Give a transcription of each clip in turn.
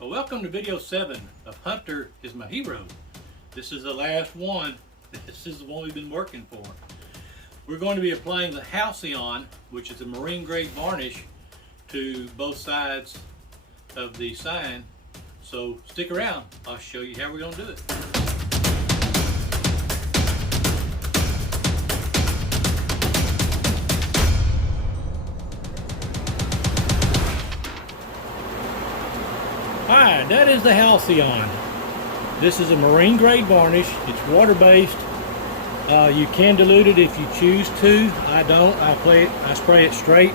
Well, welcome to video 7 of Hunter is My Hero. This is the last one. This is the one we've been working for. We're going to be applying the Halcyon, which is a marine grade varnish, to both sides of the sign. So stick around, I'll show you how we're going to do it. Hi, that is the Halcyon. This is a marine grade varnish. It's water based. You can dilute it if you choose to. I don't. I spray it straight,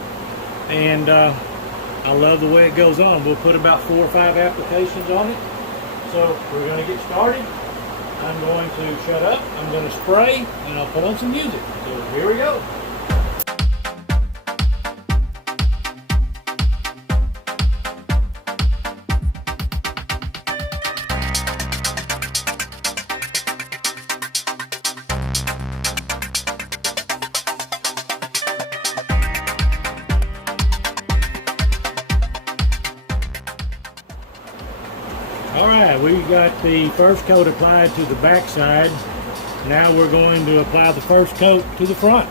and I love the way it goes on. We'll put about 4 or 5 applications on it. So we're going to get started. I'm going to shut up. I'm going to spray, and I'll put on some music. So here we go. Alright, we got the first coat applied to the back side. Now we're going to apply the first coat to the front.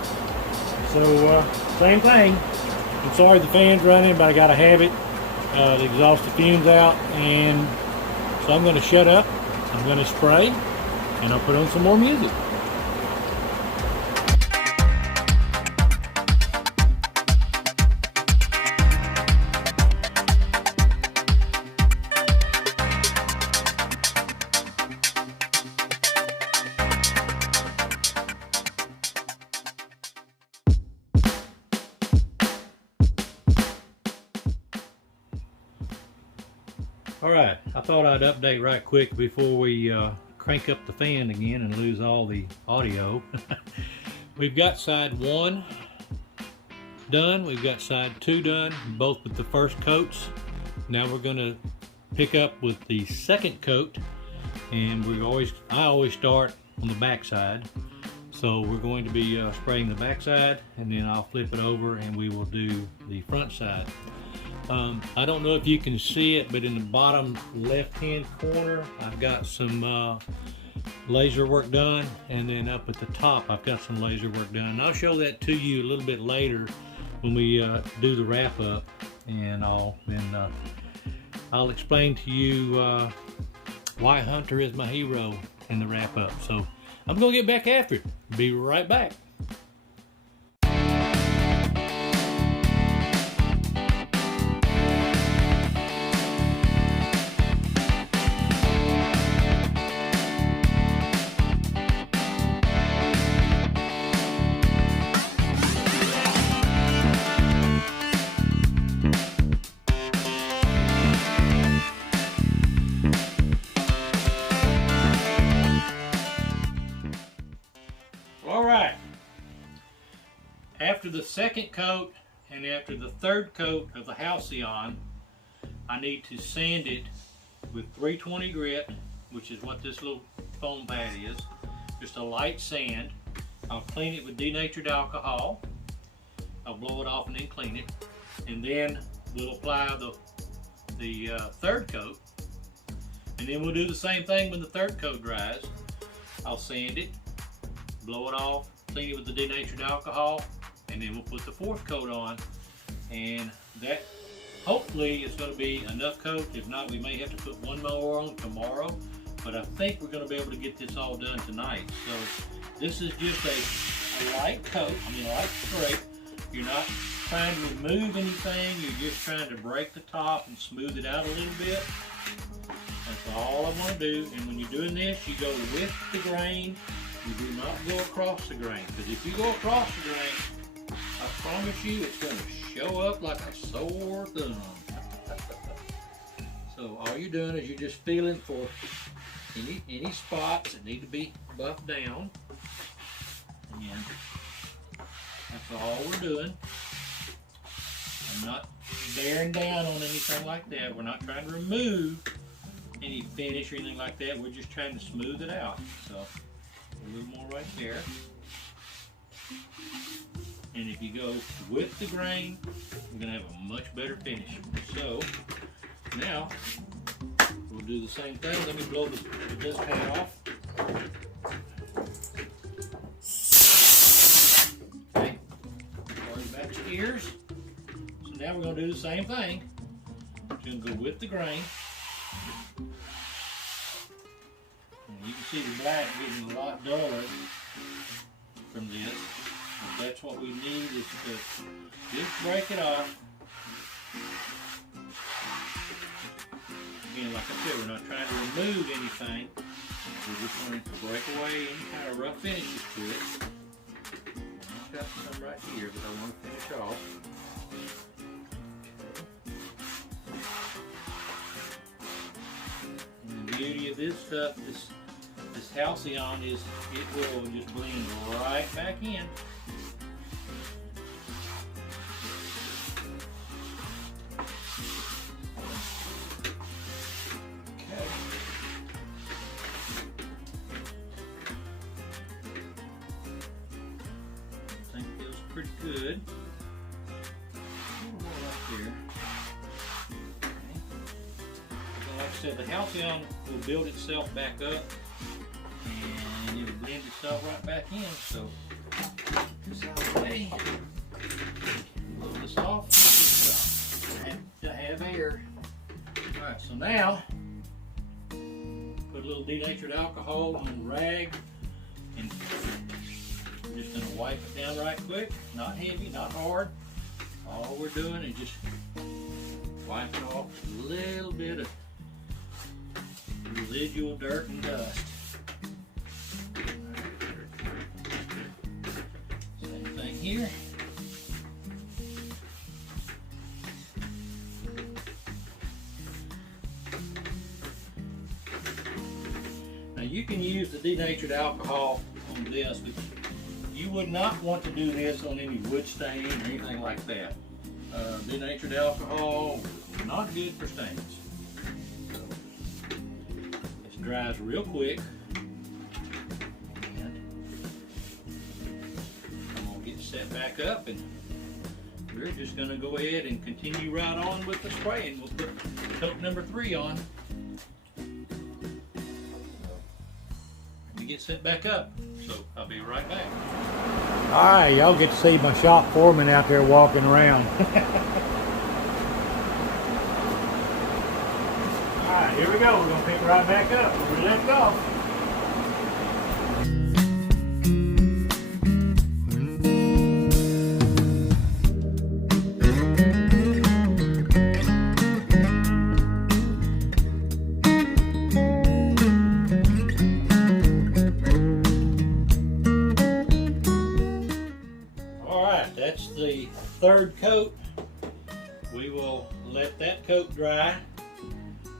So, same thing. I'm sorry the fan's running, but I gotta have it to exhaust the fumes out. And so I'm gonna shut up, I'm gonna spray, and I'll put on some more music. Alright, I thought I'd update right quick before we crank up the fan again and lose all the audio. We've got side 1 done, we've got side 2 done, both with the first coats. Now we're going to pick up with the second coat, and I always start on the back side. So we're going to be spraying the back side, and then I'll flip it over and we will do the front side. I don't know if you can see it, but in the bottom left hand corner I've got some laser work done, and then up at the top I've got some laser work done, and I'll show that to you a little bit later when we do the wrap up, and I'll explain to you why Hunter is my hero in the wrap up. So I'm gonna get back after it. Be right back. Alright, after the second coat and after the third coat of the Halcyon, I need to sand it with 320 grit, which is what this little foam pad is. Just a light sand. I'll clean it with denatured alcohol. I'll blow it off and then clean it. And then we'll apply the third coat. And then we'll do the same thing when the third coat dries. I'll sand it, blow it off, clean it with the denatured alcohol, and then we'll put the fourth coat on. And that hopefully is going to be enough coat. If not, we may have to put one more on tomorrow, but I think we're going to be able to get this all done tonight. So this is just a light coat, a light spray. You're not trying to remove anything, you're just trying to break the top and smooth it out a little bit. That's all I want to do. And when you're doing this, you go with the grain. You do not go across the grain, because if you go across the grain, I promise you it's going to show up like a sore thumb. So all you're doing is you're just feeling for any spots that need to be buffed down, and that's all we're doing. I'm not bearing down on anything like that. We're not trying to remove any finish or anything like that. We're just trying to smooth it out. So a little more right there. And if you go with the grain, you're going to have a much better finish. So now we'll do the same thing. Let me blow the dust pan off. Okay, worry about your ears. So now we're going to do the same thing. We're going to go with the grain. And you can see the black getting a lot duller from this. But that's what we need, is to just break it off. Again, like I said, we're not trying to remove anything. We're just going to break away any kind of rough finishes to it. I've got some right here that I want to finish off. And the beauty of this stuff, this Halcyon, is it will just blend right back in. Pretty good. A little more right there. Okay. So like I said, the Halcyon will build itself back up and it'll blend itself right back in. So just out of the way. Blow this off. Just have to have air. Alright, so now put a little denatured alcohol on the rag and we're just going to wipe it down right quick, not heavy, not hard. All we're doing is just wiping off a little bit of residual dirt and dust. Same thing here. Now you can use the denatured alcohol on this, but you would not want to do this on any wood stain or anything like that. Denatured alcohol is not good for stains. So, this dries real quick. And I'm going to get set back up, and we're just going to go ahead and continue right on with the spray, and we'll put coat number 3 on. Get set back up, so I'll be right back. Alright, y'all get to see my shop foreman out there walking around. Alright, here we go. We're going to pick right back up where we left off. That's the third coat. We will let that coat dry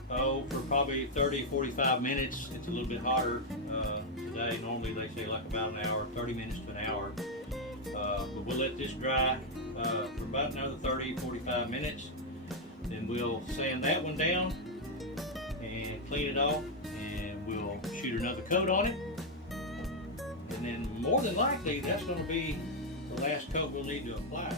for probably 30-45 minutes. It's a little bit hotter today. Normally they say like about an hour, 30 minutes to an hour. But we'll let this dry for about another 30-45 minutes. Then we'll sand that one down and clean it off, and we'll shoot another coat on it. And then more than likely that's going to be the last coat we'll need to apply.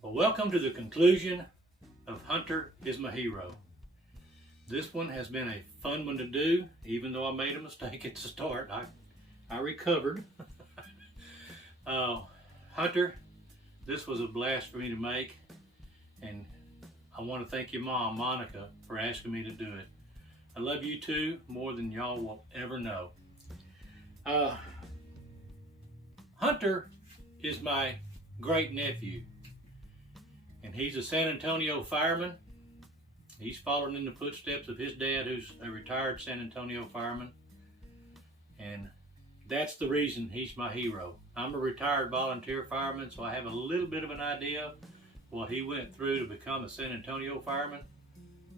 Well, welcome to the conclusion of Hunter is My Hero. This one has been a fun one to do, even though I made a mistake at the start. I recovered. Hunter, this was a blast for me to make, and I want to thank your mom, Monica, for asking me to do it. I love you two more than y'all will ever know. Hunter is my great nephew, and he's a San Antonio fireman. He's following in the footsteps of his dad, who's a retired San Antonio fireman. And that's the reason he's my hero. I'm a retired volunteer fireman, so I have a little bit of an idea what he went through to become a San Antonio fireman.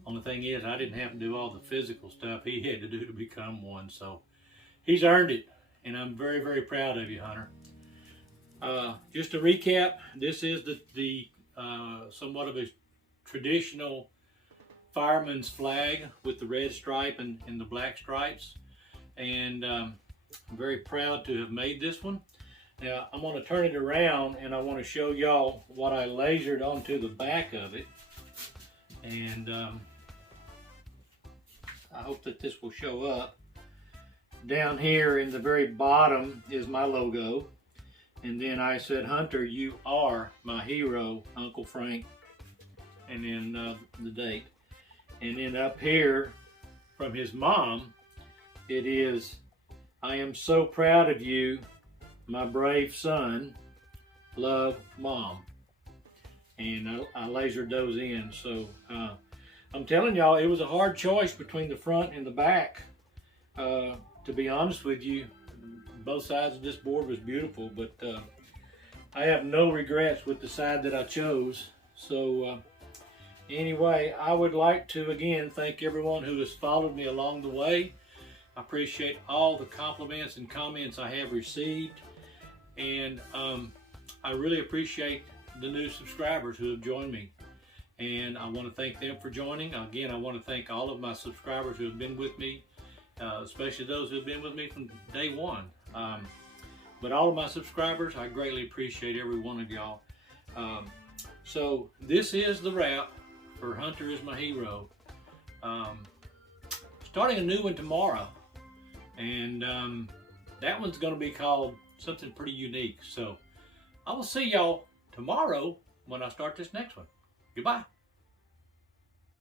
Only thing is, I didn't have to do all the physical stuff he had to do to become one. So he's earned it, and I'm very, very proud of you, Hunter. Just to recap, this is the somewhat of a traditional fireman's flag with the red stripe and the black stripes, and I'm very proud to have made this one. Now I'm going to turn it around and I want to show y'all what I lasered onto the back of it, and I hope that this will show up. Down here in the very bottom is my logo, and then I said, "Hunter, you are my hero, Uncle Frank," and then the date. And then up here from his mom, it is, "I am so proud of you, my brave son. Love, Mom." And I lasered those in. So I'm telling y'all, it was a hard choice between the front and the back. To be honest with you, both sides of this board was beautiful, but I have no regrets with the side that I chose. So anyway, I would like to again thank everyone who has followed me along the way. I appreciate all the compliments and comments I have received, and I really appreciate the new subscribers who have joined me, and I want to thank them for joining. Again, I want to thank all of my subscribers who have been with me, especially those who have been with me from day one. But all of my subscribers, I greatly appreciate every one of y'all. So this is the wrap for Hunter is my hero. Starting a new one tomorrow, and that one's going to be called something pretty unique. So I will see y'all tomorrow when I start this next one. Goodbye.